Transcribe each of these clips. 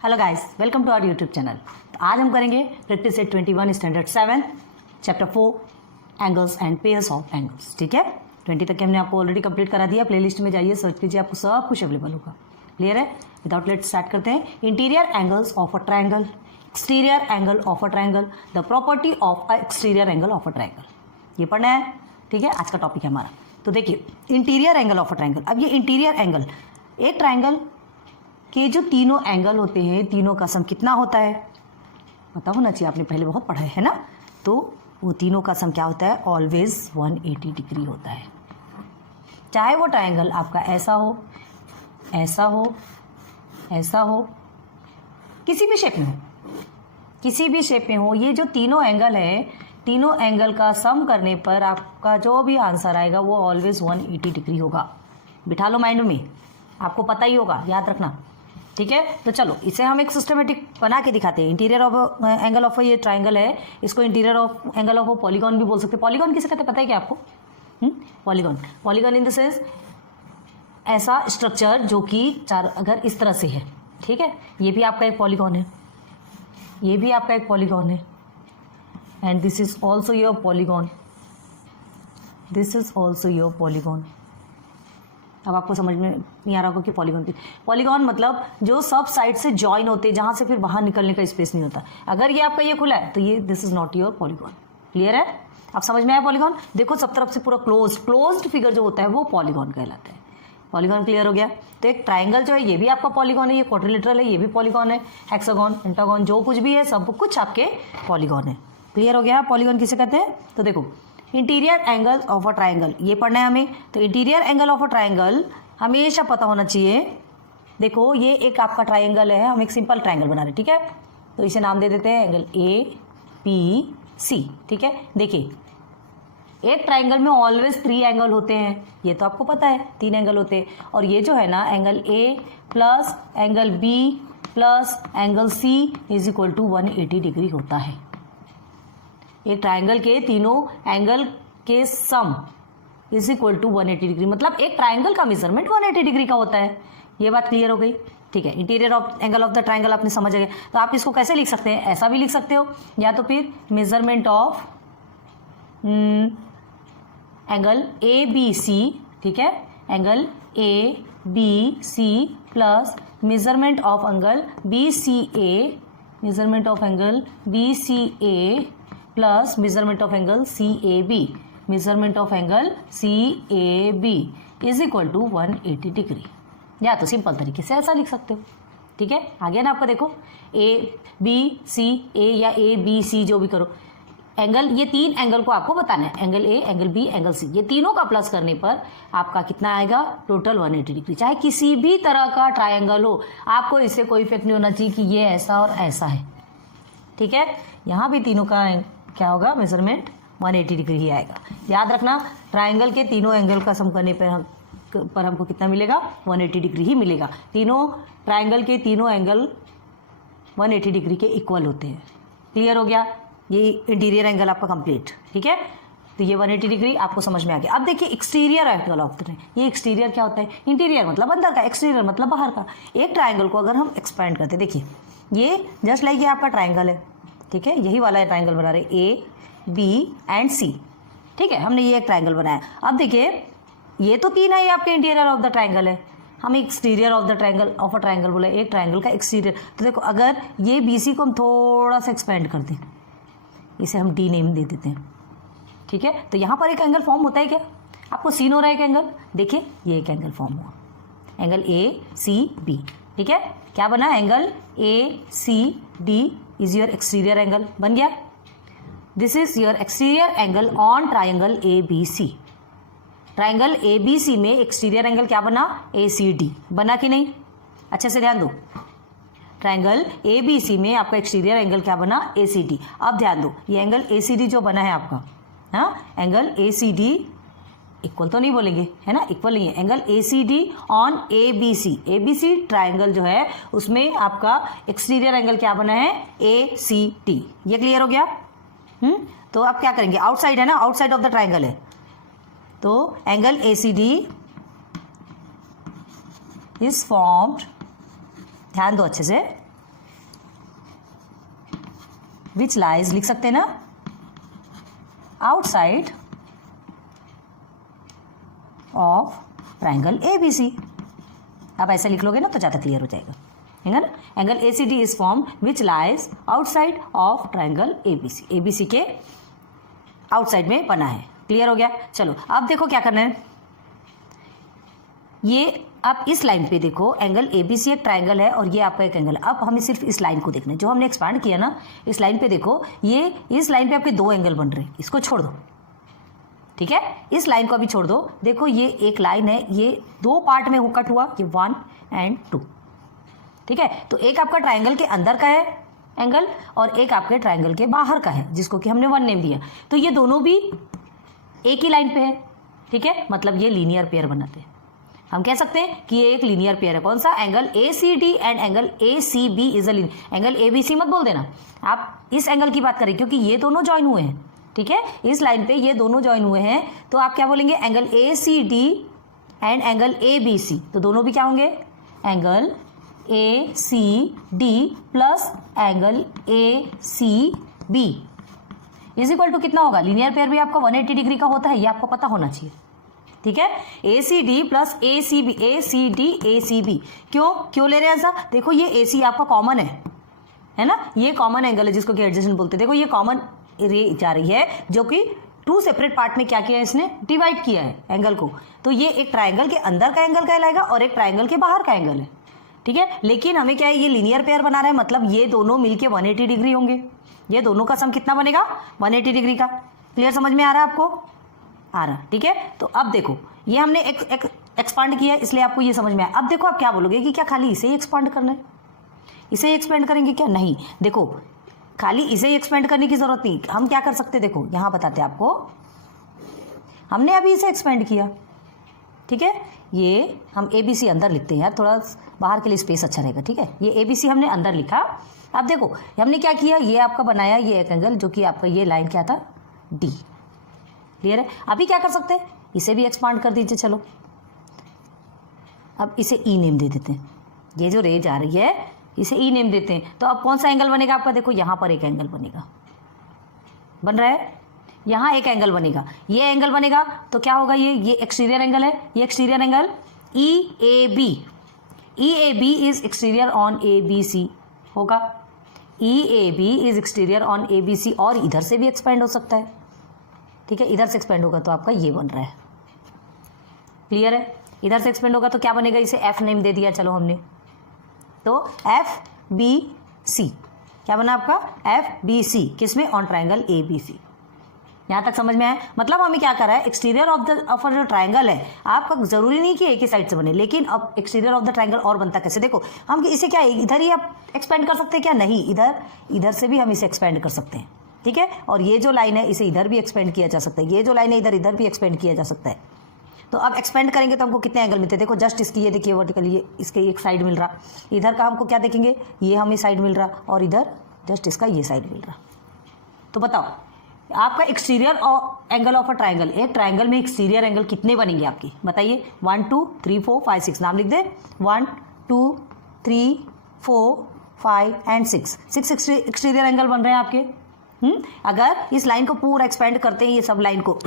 Hello guys, welcome to our YouTube channel. तो आज हम करेंगे practice set 21 standard 7 chapter 4 angles and pairs of angles. ठीक है, 20 तक हमने आपको ऑलरेडी कंप्लीट करा दिया। प्लेलिस्ट में जाइए, सर्च कीजिए, आपको सब कुछ अवेलेबल होगा। क्लियर है? विदाउट लेट स्टार्ट करते हैं। Interior angles of a triangle, exterior angle of a triangle, the property of a exterior angle of a triangle, ये पढ़ना है। ठीक है, आज का टॉपिक है हमारा। तो देखिए, interior angle of a triangle. अब ये इंटीरियर एंगल, एक ट्रायंगल के जो तीनों एंगल होते हैं, तीनों का सम कितना होता है पता होना चाहिए, आपने पहले बहुत पढ़ा है ना। तो वो तीनों का सम क्या होता है? ऑलवेज 180 डिग्री होता है। चाहे वो ट्रायंगल आपका ऐसा हो, ऐसा हो, ऐसा हो, किसी भी शेप में हो, किसी भी शेप में हो, ये जो तीनों एंगल है, तीनों एंगल का सम करने पर आपका जो भी आंसर आएगा वो ऑलवेज 180 डिग्री होगा। बिठा लो माइंड में, आपको पता ही होगा, याद रखना। ठीक है, तो चलो इसे हम एक सिस्टमेटिक बना के दिखाते हैं। इंटीरियर ऑफ एंगल ऑफ ये ट्रायंगल है, इसको interior of angle of polygon भी बोल सकते हैं। पॉलीगॉन किसे कहते हैं पता है क्या आपको? Polygon, polygon in the sense ऐसा स्ट्रक्चर जो कि चार अगर इस तरह से है। ठीक है, ये भी आपका एक पॉलीगॉन है, ये भी आपका एक पॉलीगॉन है, and this is also your polygon, this is also your polygon. अब आपको समझ में नहीं आ रहा होगा कि पॉलीगॉन की, पॉलीगॉन मतलब जो सब साइड से जॉइन होते हैं, जहां से फिर बाहर निकलने का स्पेस नहीं होता। अगर ये आपका ये खुला है तो ये this is not your polygon. Clear है? आप समझ में आया पॉलीगॉन? देखो सब तरफ से पूरा क्लोज्ड फिगर जो होता है वो पॉलीगॉन कहलाता है। पॉलीगॉन क्लियर हो गया? तो एक ट्राइंगल जो है ये भी आपका पॉलीगॉन है, ये क्वाड्रिलेटरल है, ये भी पॉलीगॉन है, हेक्सागॉन, पेंटागॉन, जो कुछ भी है सब कुछ आपके पॉलीगॉन है। क्लियर हो गया? पॉलीगॉन किसे कहते हैं? तो देखो, interior angle of a triangle ये पढ़ना है हमें। तो interior angle of a triangle हमेशा पता होना चाहिए। देखो ये एक आपका ट्रायंगल है, हम एक सिंपल ट्रायंगल बना रहे हैं। ठीक है, तो इसे नाम दे देते हैं एंगल ए पी सी। ठीक है, देखिए एक ट्रायंगल में ऑलवेज 3 एंगल होते हैं, ये तो आपको पता है, 3 एंगल होते हैं। और ये जो है ना, angle A plus angle B plus angle C is equal to 180 degree होता है। एक ट्रायंगल के तीनों एंगल के sum is equal to 180 degree, मतलब एक ट्रायंगल का मेजरमेंट 180 डिग्री का होता है। ये बात क्लियर हो गई? ठीक है, interior of angle of the triangle आपने समझ गए। तो आप इसको कैसे लिख सकते हैं? ऐसा भी लिख सकते हो, या तो फिर measurement of angle A B C. ठीक है, angle A B C plus measurement of angle B C A, measurement of angle B C A plus measurement of angle C A B, measurement of angle C A B is equal to 180 degree. या तो simple तरीके से ऐसा लिख सकते हो। ठीक है, आगे ना आपका देखो, ए बी सी ए या ए बी सी जो भी करो, एंगल, ये 3 एंगल को आपको बताना है, angle A, angle B, angle C, ये तीनों का प्लस करने पर आपका कितना आएगा? Total 180 degree. चाहे किसी भी तरह का ट्रायंगल हो, आपको इससे कोई इफेक्ट नहीं होना चाहिए कि ये ऐसा और ऐसा है। ठीक है, यहाँ भी तीनों का क्या होगा? मेजरमेंट 180 डिग्री ही आएगा। याद रखना, ट्रायंगल के तीनों एंगल का सम करने पर हमको कितना मिलेगा? 180 डिग्री ही मिलेगा। तीनों ट्रायंगल के तीनों एंगल 180 डिग्री के इक्वल होते हैं। क्लियर हो गया? ये इंटीरियर एंगल आपका कंप्लीट। ठीक है, तो ये 180 डिग्री आपको समझ में आ गया। अब देखिए exterior angle of the triangle. ये एक्सटीरियर क्या होता है? इंटीरियर मतलब अंदर का, एक्सटीरियर मतलब बाहर का। एक ट्रायंगल को अगर हम एक्सपेंड करते हैं, देखिए ये जस्ट लाइक ये आपका ट्रायंगल है। ठीक है, यही वाला ट्रायंगल बना रहे, ए बी एंड सी। ठीक है, हमने ये एक ट्रायंगल बनाया। अब देखिए ये तो 3 है, ये आपके इंटीरियर ऑफ द ट्रायंगल है। हम exterior of the triangle of a triangle बोला, एक ट्रायंगल का एक्सटीरियर। तो देखो अगर ये बी सी को हम थोड़ा सा एक्सपेंड कर दें, इसे हम डी नेम दे देते हैं। ठीक है, तो यहाँ पर एक एंगल फॉर्म होता है क्या? आपको सीन हो रहा है एक एंगल, देखिए ये एक एंगल फॉर्म हुआ, एंगल ए सी बी। ठीक है, क्या बना? Angle A C D is your exterior angle बन गया। This is your exterior angle on triangle A B C. Triangle A B C में एक्सटीरियर एंगल क्या बना? ए सी डी बना कि नहीं? अच्छे से ध्यान दो, ट्रायंगल ए बी सी में आपका एक्सटीरियर एंगल क्या बना? ए सी डी। अब ध्यान दो, ये एंगल ए सी डी जो बना है आपका, हाँ, angle A C D equal तो नहीं बोलेंगे, है ना, इक्वल नहीं है। Angle A C D on A B C, A B C triangle जो है उसमें आपका एक्सटीरियर एंगल क्या बना है? ए सी टी। ये क्लियर हो गया? तो आप क्या करेंगे? आउटसाइड है ना, आउटसाइड ऑफ द ट्राइंगल है, तो angle A C D is formed, ध्यान दो अच्छे से, विच लाइज, लिख सकते हैं ना, आउटसाइड ऑफ ट्राइंगल ABC। आप ऐसे लिख लोगे ना तो ज़्यादा क्लियर हो जाएगा, है ना। Angle ACD is form which lies outside of triangle ABC, ABC के आउटसाइड में बना है। क्लियर हो गया। चलो अब देखो क्या करना है, ये आप इस लाइन पे देखो, एंगल ABC एक ट्राइंगल है और ये आपका एक एंगल है। अब हमें सिर्फ इस लाइन को देखना है, जो हमने एक्सपांड किया ना, इस लाइन पे देखो, ये इस लाइन पे आपके दो एंगल बन रहे हैं, इसको छोड़ दो, ठीक है। इस लाइन को अभी छोड़ दो। देखो ये एक लाइन है, ये दो पार्ट में कट हुआ, ये 1 और 2, ठीक है। तो एक आपका ट्राइंगल के अंदर का है एंगल और एक आपके ट्राइंगल के बाहर का है, जिसको कि हमने 1 नेम दिया। तो ये दोनों भी एक ही लाइन पे है, ठीक है, मतलब ये लीनियर पेयर बनाते हैं। हम कह सकते हैं कि ये एक लीनियर पेयर है। कौन सा? Angle ACD and angle ACB is a linear. Angle ABC मत बोल देना, आप इस एंगल की बात करें, क्योंकि ये दोनों ज्वाइन हुए हैं, ठीक है। इस लाइन पे ये दोनों ज्वाइन हुए हैं, तो आप क्या बोलेंगे? Angle ACD and angle ABC। तो दोनों भी क्या होंगे? Angle ACD plus angle ACB is equal to कितना होगा? लीनियर पेयर भी आपका 180 डिग्री का होता है, ये आपको पता होना चाहिए, ठीक है। ACD plus ACB, ACD ACB क्यों ले रहे हैं ऐसा? देखो ये AC आपका कॉमन है ना, ये कॉमन एंगल है जिसको कि एडजेसेंट बोलते हैं। देखो ये कॉमन रे जा रही है, जो कि 2 सेपरेट पार्ट में क्या किया है, इसने डिवाइड किया है एंगल को। तो ये एक ट्राइंगल के अंदर का एंगल कहलाएगा और एक ट्राइंगल के बाहर का एंगल है, ठीक है। लेकिन हमें क्या है, ये लीनियर पेयर बना रहा है, मतलब ये दोनों मिलके 180 डिग्री होंगे। ये दोनों का सम कितना बनेगा? 180 डिग्री का। क्लियर, समझ में आ रहा है आपको? आ रहा, ठीक है। तो अब देखो ये हमने एक्सपांड किया, इसलिए आपको ये समझ में आया। अब देखो आप क्या बोलोगे कि क्या खाली इसे ही एक्सपांड करना है, इसे ही एक्सपेंड करेंगे क्या? नहीं, देखो खाली इसे ही एक्सपेंड करने की जरूरत नहीं। हम क्या कर सकते हैं, देखो यहां बताते हैं आपको। हमने अभी इसे एक्सपेंड किया, ठीक है। ये हम ABC अंदर लिखते हैं यार, थोड़ा बाहर के लिए स्पेस अच्छा रहेगा, ठीक है। ये ABC हमने अंदर लिखा। अब देखो हमने क्या किया, ये आपका बनाया ये एक एंगल, जो कि आपका ये लाइन क्या था? D। क्लियर है। अभी क्या कर सकते हैं, इसे भी एक्सपांड कर दीजिए। चलो अब इसे E नेम दे देते हैं, ये जो रे जा रही है इसे E नेम देते हैं। तो अब कौन सा एंगल बनेगा आपका? देखो यहाँ पर एक एंगल बनेगा, बन रहा है, यहाँ एक एंगल बनेगा, ये एंगल बनेगा। तो क्या होगा? ये एक्सटीरियर एंगल है, ये exterior angle EAB। EAB is exterior on ABC होगा। EAB is exterior on ABC, और इधर से भी एक्सपेंड हो सकता है, ठीक है। इधर से एक्सपेंड होगा तो आपका ये बन रहा है। क्लियर है। इधर से एक्सपेंड होगा तो क्या बनेगा? इसे F नेम दे दिया चलो हमने, तो FBC क्या बना आपका? FBC किसमें? On triangle ABC। यहां तक समझ में आया? मतलब हमें क्या कर रहा है, एक्सटीरियर ऑफ जो ट्राइंगल है, आपका जरूरी नहीं कि एक ही साइड से बने, लेकिन अब एक्सटीरियर ऑफ द ट्राइंगल और बनता कैसे? देखो हम इसे क्या इधर ही आप एक्सपेंड कर सकते हैं क्या? नहीं, इधर से भी हम इसे एक्सपेंड कर सकते हैं, ठीक है। और ये जो लाइन है इसे इधर भी एक्सपेंड किया जा सकता है, ये जो लाइन है इधर भी एक्सपेंड किया जा सकता है। तो अब एक्सपेंड करेंगे तो हमको कितने एंगल मिलते हैं? देखो जस्ट इसकी ये देखिए वर्टिकल, ये इसके एक साइड मिल रहा, इधर का हमको क्या देखेंगे, ये हमें साइड मिल रहा, और इधर जस्ट इसका ये साइड मिल रहा। तो बताओ आपका exterior angle of a triangle, एक ट्राइंगल में एक्सटीरियर एंगल कितने बनेंगे आपकी? बताइए। 1 2 3 4 5 6 नाम लिख दे। 1 2 3 4 5 एंड 6 एक्सटीरियर एंगल बन रहे हैं आपके। अगर इस लाइन को पूरा एक्सपेंड करते हैं, ये सब लाइन को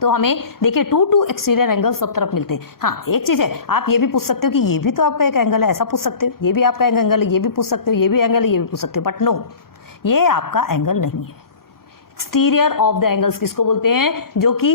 तो हमें देखिए 2 एक्सटीरियर एंगल सब तरफ मिलते हैं। हाँ एक चीज है, आप ये भी पूछ सकते हो कि ये भी तो आपका एक एंगल है, ऐसा पूछ सकते हो। ये भी आपका एक एंगल है, ये भी पूछ सकते हो। ये भी एंगल है, ये भी पूछ सकते हो। बट नो, ये आपका एंगल नहीं है। एक्सटीरियर ऑफ द एंगल्स किसको बोलते हैं? जो कि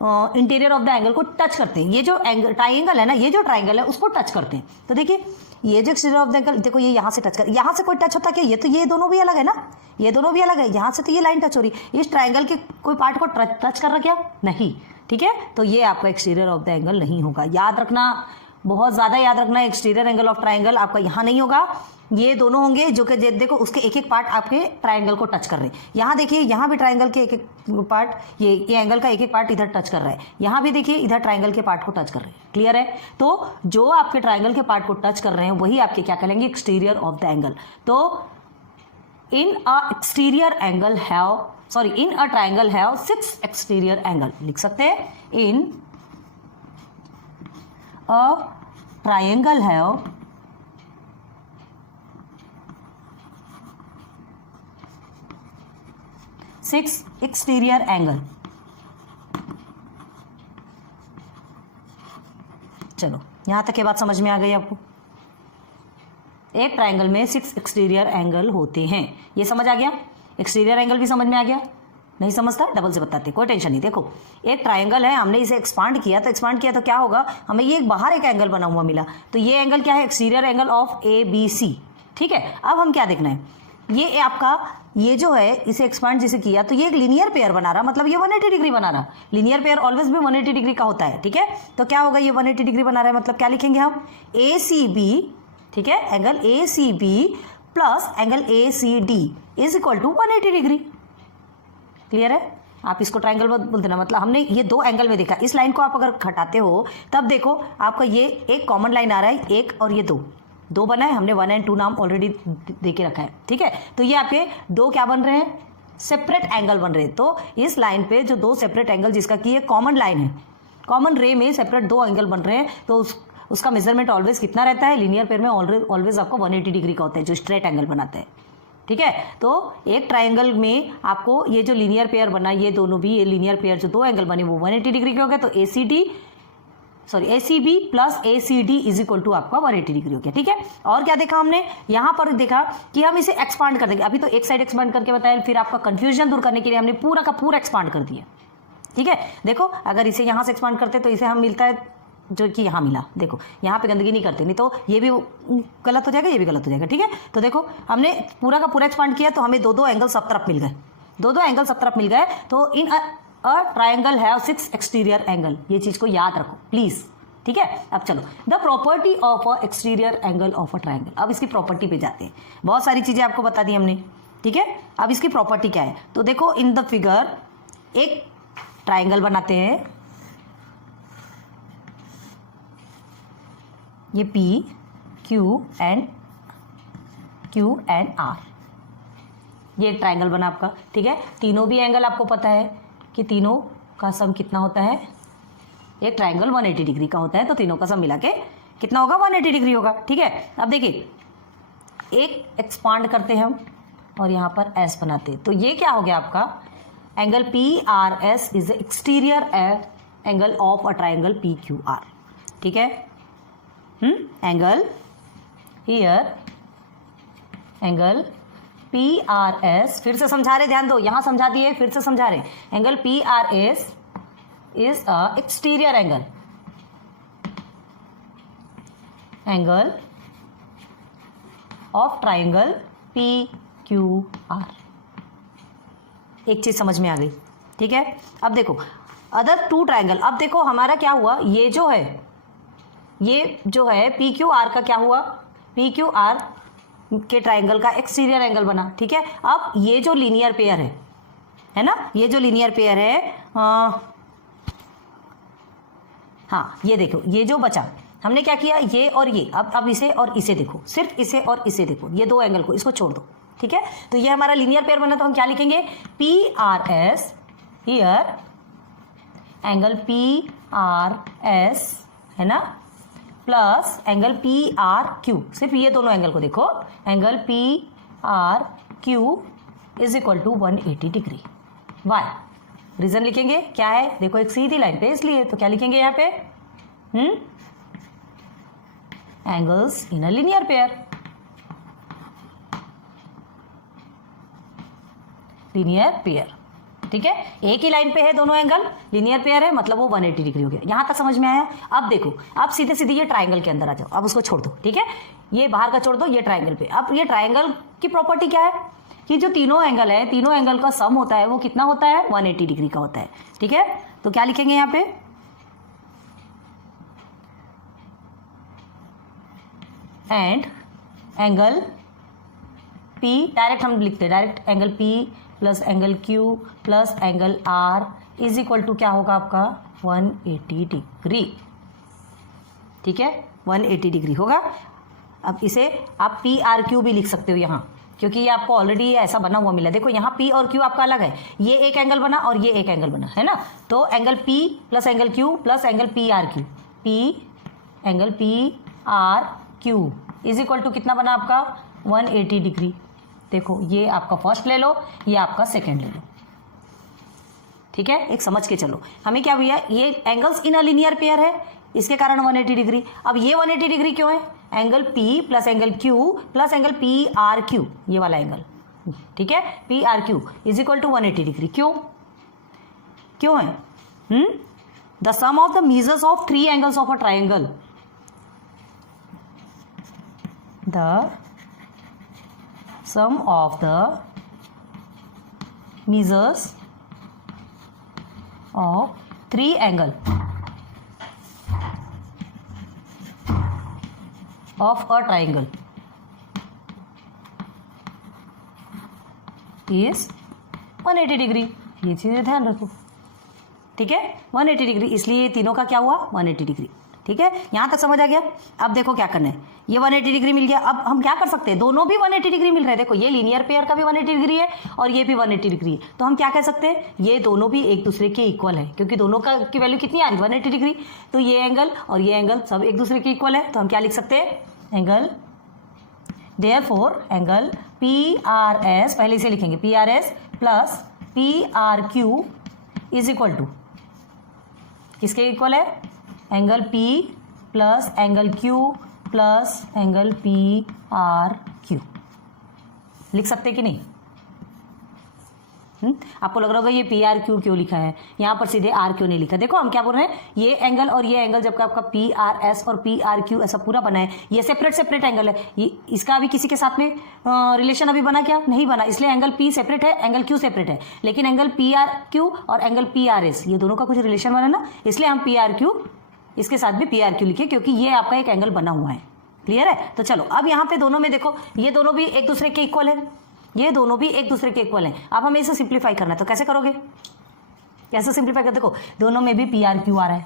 इंटीरियर ऑफ द एंगल को टच करते हैं। ये जो ट्राइंगल है ना, ये जो ट्राइंगल है उसको टच करते हैं। तो देखिए ये जो एक्सटीरियर ऑफ द एंगल, देखो ये यहाँ से टच कर, यहाँ से कोई टच होता क्या? ये तो ये दोनों भी अलग है ना, ये दोनों भी अलग है। यहाँ से तो ये लाइन टच हो रही है, इस ट्राइंगल के कोई पार्ट को टच कर रहा क्या? नहीं, ठीक है। तो ये आपका एक्सटीरियर ऑफ द एंगल नहीं होगा। याद रखना, बहुत ज्यादा याद रखना, एक्सटीरियर एंगल ऑफ ट्राइंगल आपका यहाँ नहीं होगा। ये दोनों होंगे जो कि देखो उसके एक एक पार्ट आपके ट्राइंगल को टच कर रहे हैं। यहाँ देखिए, यहाँ भी ट्राइंगल के एक एक पार्ट, ये एंगल का एक एक पार्ट इधर टच कर रहा है। यहाँ भी देखिए इधर ट्राइंगल के पार्ट को टच कर रहे हैं। क्लियर है। तो जो आपके ट्राइंगल के पार्ट को टच कर रहे हैं वही आपके क्या कहलाएंगे? Exterior of the angle. तो in a exterior angle have, sorry in a triangle have 6 exterior angle. लिख सकते हैं in a triangle have 6 exterior angle. चलो यहां तक ये बात समझ में आ गई आपको। एक ट्रायंगल में 6 एक्सटीरियर एंगल होते हैं, ये समझ आ गया। एक्सटीरियर एंगल भी समझ में आ गया। नहीं समझता डबल से बताते, कोई टेंशन नहीं। देखो एक ट्रायंगल है, हमने इसे एक्सपांड किया तो क्या होगा, हमें ये बाहर एक एंगल बना हुआ मिला, तो ये एंगल क्या है, एक्सटीरियर एंगल ऑफ ABC। ठीक है, अब हम क्या देखना है, ये आपका ये जो है इसे एक्सपांड जिसे किया तो ये एक लीनियर पेयर बना रहा, मतलब ये 180 डिग्री बना रहा। लीनियर पेयर ऑलवेज भी 180 डिग्री का होता है। ठीक है, तो क्या होगा, ये 180 डिग्री बना रहा है, मतलब क्या लिखेंगे हम, ACB। ठीक है, angle ACB plus angle ACD is equal to 180 degree. Clear है, आप इसको ट्रायंगल बोल देना, मतलब हमने ये दो एंगल में देखा। इस लाइन को आप अगर हटाते हो तब देखो आपका ये एक कॉमन लाइन आ रहा है, एक और ये दो बना है, हमने 1 और 2 नाम ऑलरेडी दे के रखा है। ठीक है, तो ये आपके दो क्या बन रहे हैं, सेपरेट एंगल बन रहे हैं। तो इस लाइन पे जो दो सेपरेट एंगल, जिसका कि ये कॉमन लाइन है, कॉमन रे में सेपरेट दो एंगल बन रहे हैं, तो उसका मेजरमेंट ऑलवेज कितना रहता है, लीनियर पेयर में ऑलवेज आपको 180 डिग्री का होता है, जो स्ट्रेट एंगल बनाते हैं। ठीक है, तो एक ट्रायंगल में आपको ये जो लीनियर पेयर बना, ये दोनों भी, ये लीनियर पेयर जो दो एंगल बने वो 180 डिग्री के हो गए, तो ACB plus ACD is equal to आपका 180 डिग्री हो गया। ठीक है, और क्या देखा हमने, यहां पर देखा कि हम इसे एक्सपांड कर देंगे। अभी तो एक साइड एक्सपांड करके बताया, फिर आपका कंफ्यूजन दूर करने के लिए हमने पूरा का पूरा एक्सपांड कर दिया। ठीक है, देखो अगर इसे यहां से एक्सपांड करते तो इसे हम मिलता है जो कि यहाँ मिला, देखो यहाँ पे गंदगी नहीं करते, नहीं तो ये भी गलत हो जाएगा, ये भी गलत हो जाएगा। ठीक है, तो देखो हमने पूरा का पूरा एक्सपांड किया, तो हमें दो एंगल सब तरफ मिल गए, दो एंगल सब तरफ मिल गए। तो in a triangle have 6 exterior angle, ये चीज को याद रखो प्लीज। ठीक है, अब चलो the property of a exterior angle of a triangle. अब इसकी प्रॉपर्टी पे जाते हैं, बहुत सारी चीजें आपको बता दी हमने। ठीक है, अब इसकी प्रॉपर्टी क्या है, तो देखो इन द फिगर एक ट्रायंगल बनाते हैं, ये P Q एंड R, ये एक ट्रायंगल बना आपका। ठीक है, तीनों भी एंगल आपको पता है कि तीनों का सम कितना होता है, एक ट्रायंगल 180 डिग्री का होता है, तो तीनों का सम मिला के कितना होगा, 180 डिग्री होगा। ठीक है, अब देखिए एक एक्सपांड करते हैं हम और यहाँ पर S बनाते हैं, तो ये क्या हो गया आपका, angle PRS is the exterior angle of a triangle PQR। ठीक है, एंगल हियर, एंगल PRS, फिर से समझा रहे, ध्यान दो, यहां समझा दिए, फिर से समझा रहे, angle PRS is a exterior angle of triangle PQR। एक चीज समझ में आ गई। ठीक है, अब देखो अदर टू ट्रायंगल, अब देखो हमारा क्या हुआ, ये जो है PQR का क्या हुआ, PQR के ट्रायंगल का एक्सटीरियर एंगल बना। ठीक है, अब ये जो लीनियर पेयर है ना, ये जो लीनियर पेयर है, हाँ ये देखो, ये जो बचा हमने क्या किया, ये और ये, अब इसे और इसे देखो, सिर्फ इसे और इसे देखो, ये दो एंगल को इसको छोड़ दो। ठीक है, तो ये हमारा लीनियर पेयर बना, तो हम क्या लिखेंगे, PRS हियर, एंगल PRS है ना, प्लस एंगल PRQ, सिर्फ ये दोनों एंगल को देखो, angle PRQ is equal to 180 degree. Why reason लिखेंगे क्या है, देखो एक सीधी लाइन पे, इसलिए तो क्या लिखेंगे यहाँ पे, angles in a linear pair, linear pair. ठीक है, एक ही लाइन पे है दोनों एंगल, लीनियर पेयर है, मतलब वो 180 डिग्री हो गया। यहां तक समझ में आया। अब देखो, अब सीधे सीधे ये ट्रायंगल के अंदर आ जाओ, अब उसको छोड़ दो। ठीक है, ये बाहर का छोड़ दो, ये ट्रायंगल पे। अब ये ट्रायंगल की प्रॉपर्टी क्या है कि जो तीनों एंगल है, तीनों एंगल का सम होता है वो कितना होता है, 180 डिग्री का होता है। ठीक है, तो क्या लिखेंगे यहाँ पे, एंड एंगल P, डायरेक्ट हम लिखते हैं, direct angle P plus angle Q plus angle R is equal to क्या होगा आपका, 180 डिग्री। ठीक है, 180 डिग्री होगा। अब इसे आप PRQ भी लिख सकते हो यहाँ, क्योंकि ये आपको ऑलरेडी ऐसा बना हुआ मिला। देखो यहाँ P और Q आपका अलग है, ये एक एंगल बना और ये एक एंगल बना, है ना, तो angle P plus angle Q plus angle PRQ, angle PRQ is equal to कितना बना आपका, 180 डिग्री। देखो ये आपका फर्स्ट ले लो, ये आपका सेकेंड ले लो। ठीक है, एक समझ के चलो। हमें क्या भैया, ये angles in a linear pair है, इसके कारण 180 डिग्री। अब ये 180 डिग्री क्यों है? Angle P plus angle Q plus angle PRQ, ये वाला एंगल, ठीक है, PRQ is equal to 180 degree. क्यों है? The sum of the measures of 3 angles of a triangle, the sum of the measures of 3 angle of a triangle is 180 degree. ये चीज़ें ध्यान रखो, ठीक है, 180 डिग्री, इसलिए तीनों का क्या हुआ 180 डिग्री। ठीक है, यहाँ तक समझ आ गया। अब देखो क्या करना है, ये 180 डिग्री मिल गया। अब हम क्या कर सकते हैं, दोनों भी 180 डिग्री मिल रहे हैं। देखो ये लीनियर पेयर का भी 180 डिग्री है और ये भी 180 डिग्री है, तो हम क्या कह सकते हैं, ये दोनों भी एक दूसरे के इक्वल है, क्योंकि दोनों का की वैल्यू कितनी आ रही है 180 डिग्री। तो ये एंगल और ये एंगल सब एक दूसरे के इक्वल है, तो हम क्या लिख सकते हैं, एंगल, देयरफॉर एंगल PRS, पहले इसे लिखेंगे PRS plus PRQ is equal to किसके इक्वल है, angle P plus angle Q plus angle PRQ। लिख सकते कि नहीं? आपको लग रहा होगा ये PRQ क्यों लिखा है, यहाँ पर सीधे R क्यों नहीं लिखा। देखो हम क्या बोल रहे हैं, ये एंगल और ये एंगल जबकि आपका PRS और PRQ ऐसा पूरा बना है, ये सेपरेट एंगल है, ये इसका अभी किसी के साथ में रिलेशन अभी बना क्या, नहीं बना, इसलिए एंगल P सेपरेट है, एंगल Q सेपरेट है, लेकिन एंगल PRQ और एंगल PRS ये दोनों का कुछ रिलेशन बना ना, इसलिए हम PRQ इसके साथ भी PRQ लिखे, क्योंकि ये आपका एक एंगल बना हुआ है। क्लियर है? तो चलो अब यहाँ पे दोनों में देखो, ये दोनों भी एक दूसरे के इक्वल है, ये दोनों भी एक दूसरे के इक्वल हैं। अब हमें इसे सिंप्लीफाई करना है, तो कैसे करोगे, कैसे सिंप्लीफाई कर, देखो दोनों में भी PRQ आ रहा है,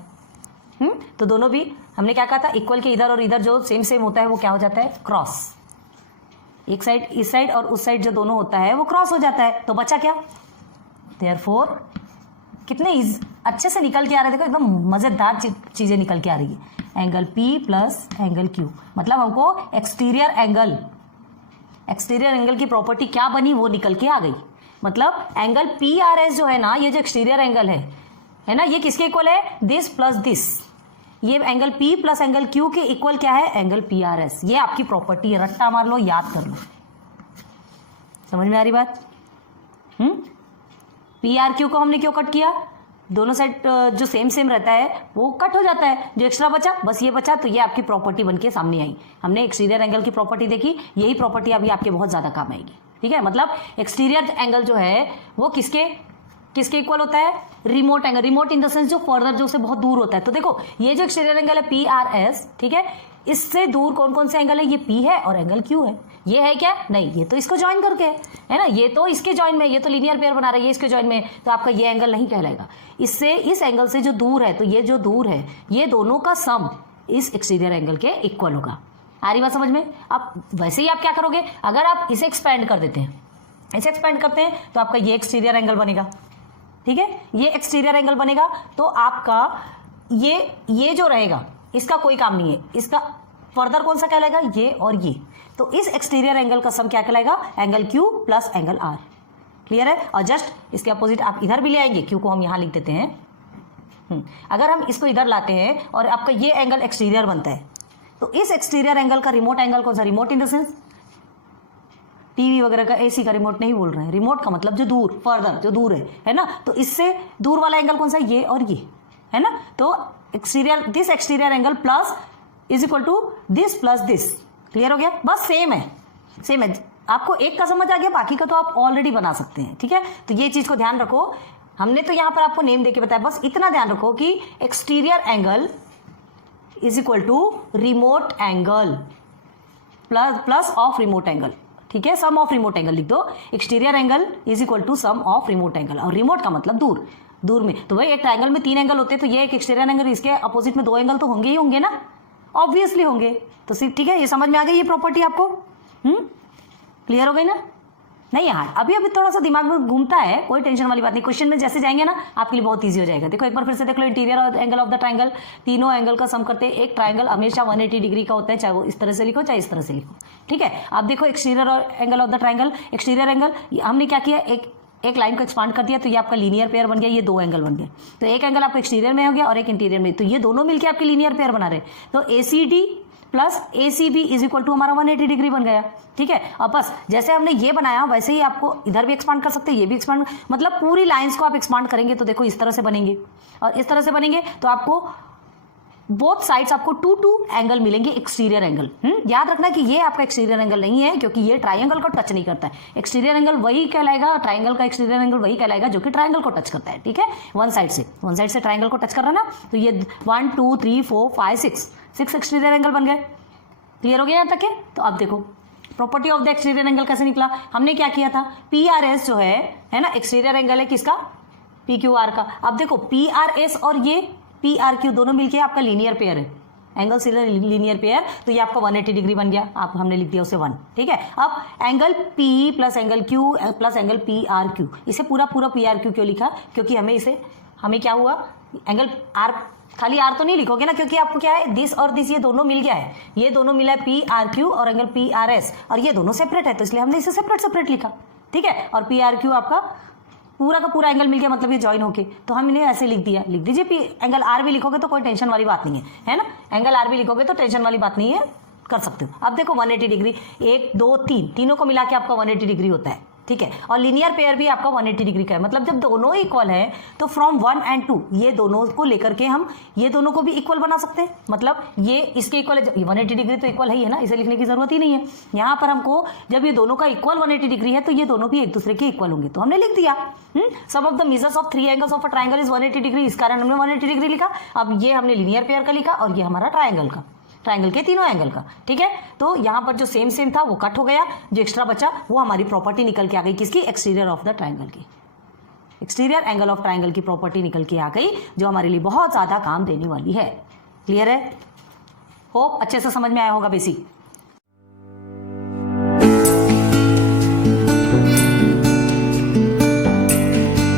तो दोनों भी हमने क्या कहा था, इक्वल के इधर और इधर जो सेम होता है वो क्या हो जाता है, क्रॉस। एक साइड इस साइड और उस साइड जो दोनों होता है वो क्रॉस हो जाता है, तो बचा क्या, देयरफॉर कितने अच्छे से निकल के आ रहे हैं, देखो एकदम मजेदार चीजें निकल के आ रही है। Angle P plus angle Q, मतलब हमको एक्सटीरियर एंगल की प्रॉपर्टी क्या बनी, वो निकल के आ गई। मतलब एंगल PRS जो है ना, ये जो एक्सटीरियर एंगल है ना, ये किसके इक्वल है, दिस प्लस दिस। ये angle P plus angle Q के इक्वल क्या है, एंगल PRS। ये आपकी प्रॉपर्टी है, रट्टा मार लो, याद कर लो। समझ में आ रही बात? PRQ को हमने क्यों कट किया, दोनों साइड जो सेम रहता है वो कट हो जाता है, जो एक्स्ट्रा बचा बस ये बचा, तो ये आपकी प्रॉपर्टी बनके सामने आई। हमने एक्सटीरियर एंगल की प्रॉपर्टी देखी, यही प्रॉपर्टी अभी आपके बहुत ज्यादा काम आएगी। ठीक है, मतलब एक्सटीरियर एंगल जो है वो किसके इक्वल होता है, remote angle, remote in the sense जो फर्दर, जो से बहुत दूर होता है। तो देखो ये जो एक्सटीरियर एंगल है PRS, ठीक है, इससे दूर कौन कौन से एंगल है, ये P है और एंगल Q है। ये है क्या, नहीं, ये तो इसको ज्वाइन करके है ना, ये तो इसके ज्वाइन में, ये तो लीनियर पेयर बना रहा है, ये इसके ज्वाइन में, तो आपका ये एंगल नहीं कहलाएगा। इससे इस एंगल से जो दूर है, तो ये जो दूर है, ये दोनों का सम इस एक्सटीरियर एंगल के इक्वल होगा। आ रही बात समझ में? अब वैसे ही आप क्या करोगे, अगर आप इसे एक्सपेंड कर देते हैं, इसे एक्सपेंड करते हैं, तो आपका ये एक्सटीरियर एंगल बनेगा। ठीक है, ये एक्सटीरियर एंगल बनेगा, तो आपका ये जो रहेगा इसका कोई काम नहीं है, इसका फर्दर कौन सा कहलाएगा, ये और ये। तो इस एक्सटीरियर एंगल का सम क्या कहलाएगा, angle Q plus angle R। Clear है? और जस्ट इसके अपोजिट आप इधर भी ले आएंगे, Q को हम यहां लिख देते हैं। अगर हम इसको इधर लाते हैं और आपका ये एंगल एक्सटीरियर बनता है, तो इस एक्सटीरियर एंगल का रिमोट एंगल कौन सा, remote in the sense TV वगैरह का, AC का रिमोट नहीं बोल रहे हैं, रिमोट का मतलब जो दूर, फर्दर जो दूर है ना, तो इससे दूर वाला एंगल कौन सा, ये और ये है ना। तो this exterior angle plus is equal to this plus this. Clear हो गया? बस सेम है। आपको एक का समझ आ गया, बाकी का तो आप ऑलरेडी बना सकते हैं। ठीक है, तो ये चीज को ध्यान रखो, हमने तो यहां पर आपको नेम देके बताया, बस इतना ध्यान रखो कि exterior angle is equal to remote angle plus of remote angle. ठीक है, सम ऑफ रिमोट एंगल लिख दो, exterior angle is equal to sum of remote angle, और रिमोट का मतलब दूर में। तो भाई एक ट्रायंगल में 3 एंगल होते हैं, तो ये एक एक्सटीरियर एंगल, इसके अपोजिट में 2 एंगल तो होंगे ही होंगे ना, ऑब्वियसली होंगे। तो ठीक है, ये समझ में आ गई ये प्रॉपर्टी आपको? क्लियर हो गई ना? नहीं यार, अभी थोड़ा सा दिमाग में घूमता है, कोई टेंशन वाली बात नहीं, क्वेश्चन में जैसे जाएंगे ना आपके लिए बहुत इजी हो जाएगा। देखो एक बार फिर से देख लो, interior angle of the triangle, तीनों एंगल का सम करते हैं। एक ट्रायंगल हमेशा 180 डिग्री का होता है, चाहे वो इस तरह से लिखो चाहे इस तरह से लिखो। ठीक है, अब देखो exterior angle of the triangle, exterior angle हमने क्या किया, एक लाइन को एक्सपांड कर दिया तो ये आपका लीनियर पेयर बन गया, ये दो एंगल बन गए। तो एक एंगल आपको एक्सटीरियर में हो गया और एक इंटीरियर में, तो ये दोनों मिलकर आपके लीनियर पेयर बना रहे। तो ACD plus ACB is equal to हमारा 180 डिग्री बन गया, ठीक है। और बस जैसे हमने ये बनाया वैसे ही आपको इधर भी एक्सपांड कर सकते हैं, ये भी एक्सपांड, मतलब पूरी लाइंस को आप एक्सपांड करेंगे तो देखो इस तरह से बनेंगे और इस तरह से बनेंगे। तो आपको बोथ साइड्स आपको 2 एंगल मिलेंगे, एक्सटीरियर एंगल। याद रखना कि ये आपका एक्सटीरियर एंगल नहीं है, क्योंकि ये ट्राइंगल को टच नहीं करता है। एक्सटीरियर एंगल वही कहलाएगा, ट्राइंगल का एक्सटीरियर एंगल वही कहलाएगा जो कि ट्राइंगल को टच करता है, ठीक है। वन साइड से ट्राइंगल को टच कर रहा है ना, तो ये 1 2 3 4 5 6 एक्सटीरियर एंगल बन गए। क्लियर हो गया यहाँ तक के? तो अब देखो property of the exterior angle कैसे निकला। हमने क्या किया था, PRS जो है ना, एक्सटीरियर एंगल है किसका, PQR का। अब देखो PRS और ये PRQ दोनों मिलके आपका लीनियर पेयर है, एंगल सीलर लीनियर पेयर, तो ये आपका 180 डिग्री बन गया। आप हमने लिख दिया उसे 1, ठीक है। अब angle P plus angle Q plus angle PRQ, इसे पूरा PRQ क्यों लिखा, क्योंकि हमें क्या हुआ, एंगल R, खाली R तो नहीं लिखोगे ना, क्योंकि आपको क्या है, दिस और दिस ये दोनों मिल गया है, ये दोनों मिला है PRQ और एंगल PRS, और ये दोनों सेपरेट है तो इसलिए हमने इसे सेपरेट लिखा, ठीक है। और PRQ आपका पूरा का पूरा एंगल मिल गया, मतलब ये ज्वाइन होके, तो हम इन्हें ऐसे लिख दीजिए एंगल R भी लिखोगे तो कोई टेंशन वाली बात नहीं है ना, एंगल R भी लिखोगे तो टेंशन वाली बात नहीं है, कर सकते हो। अब देखो 180 डिग्री, 1 2 3 तीनों को मिला के आपका 180 डिग्री होता है, ठीक है। और लीनियर पेयर भी आपका 180 डिग्री का है, मतलब जब दोनों इक्वल है तो फ्रॉम 1 and 2 ये दोनों को लेकर के हम ये दोनों को भी इक्वल बना सकते हैं, मतलब ये इसके इक्वल है, 180 डिग्री तो इक्वल है ही है ना, इसे लिखने की जरूरत ही नहीं है। यहाँ पर हमको जब ये दोनों का इक्वल 180 डिग्री है तो ये दोनों भी एक दूसरे के इक्वल होंगे, तो हमने लिख दिया sum of the measures of 3 angles of a triangle is 180 degree, इस कारण हमने 180 डिग्री लिखा। अब ये हमने लीनियर पेयर का लिखा और ये हमारा ट्राइंगल के तीनों एंगल का, ठीक है। तो यहां पर जो सेम था वो कट हो गया, जो एक्स्ट्रा बचा वो हमारी प्रॉपर्टी निकल के आ गई, किसकी, एक्सटीरियर ऑफ द ट्राइंगल की, एक्सटीरियर एंगल ऑफ ट्राइंगल की प्रॉपर्टी निकल के आ गई, जो हमारे लिए बहुत ज्यादा काम देने वाली है। क्लियर है? होप अच्छे से समझ में आया होगा बेसिक।